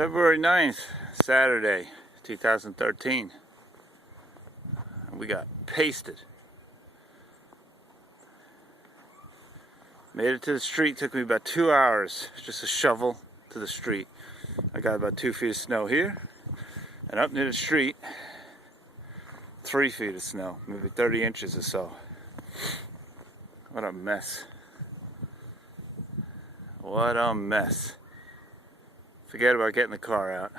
February 9th, Saturday, 2013. We got pasted. Made it to the street, took me about 2 hours, just a shovel to the street. I got about 2 feet of snow here, and up near the street, 3 feet of snow, maybe 30 inches or so. What a mess. What a mess. Forget about getting the car out.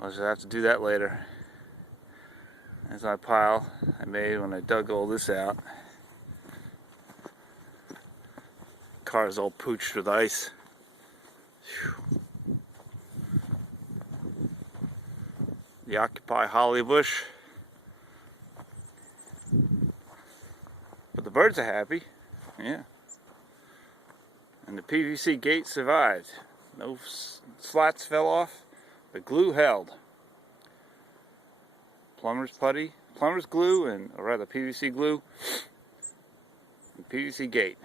I'll just have to do that later. There's my pile I made when I dug all this out. Car's all pooched with ice. Whew. The Occupy holly bush. But the birds are happy. Yeah. And the PVC gate survived. No slats fell off. The glue held. Plumber's putty, plumber's glue, or rather PVC glue, and PVC gate.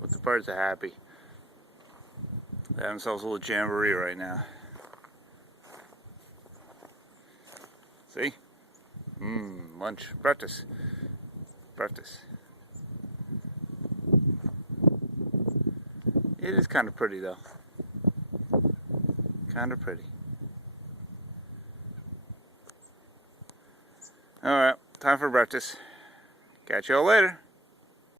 But the birds are happy. They have themselves a little jamboree right now. See? Lunch. Breakfast. Breakfast. It is kind of pretty though. Kind of pretty. Alright, time for breakfast. Catch y'all later.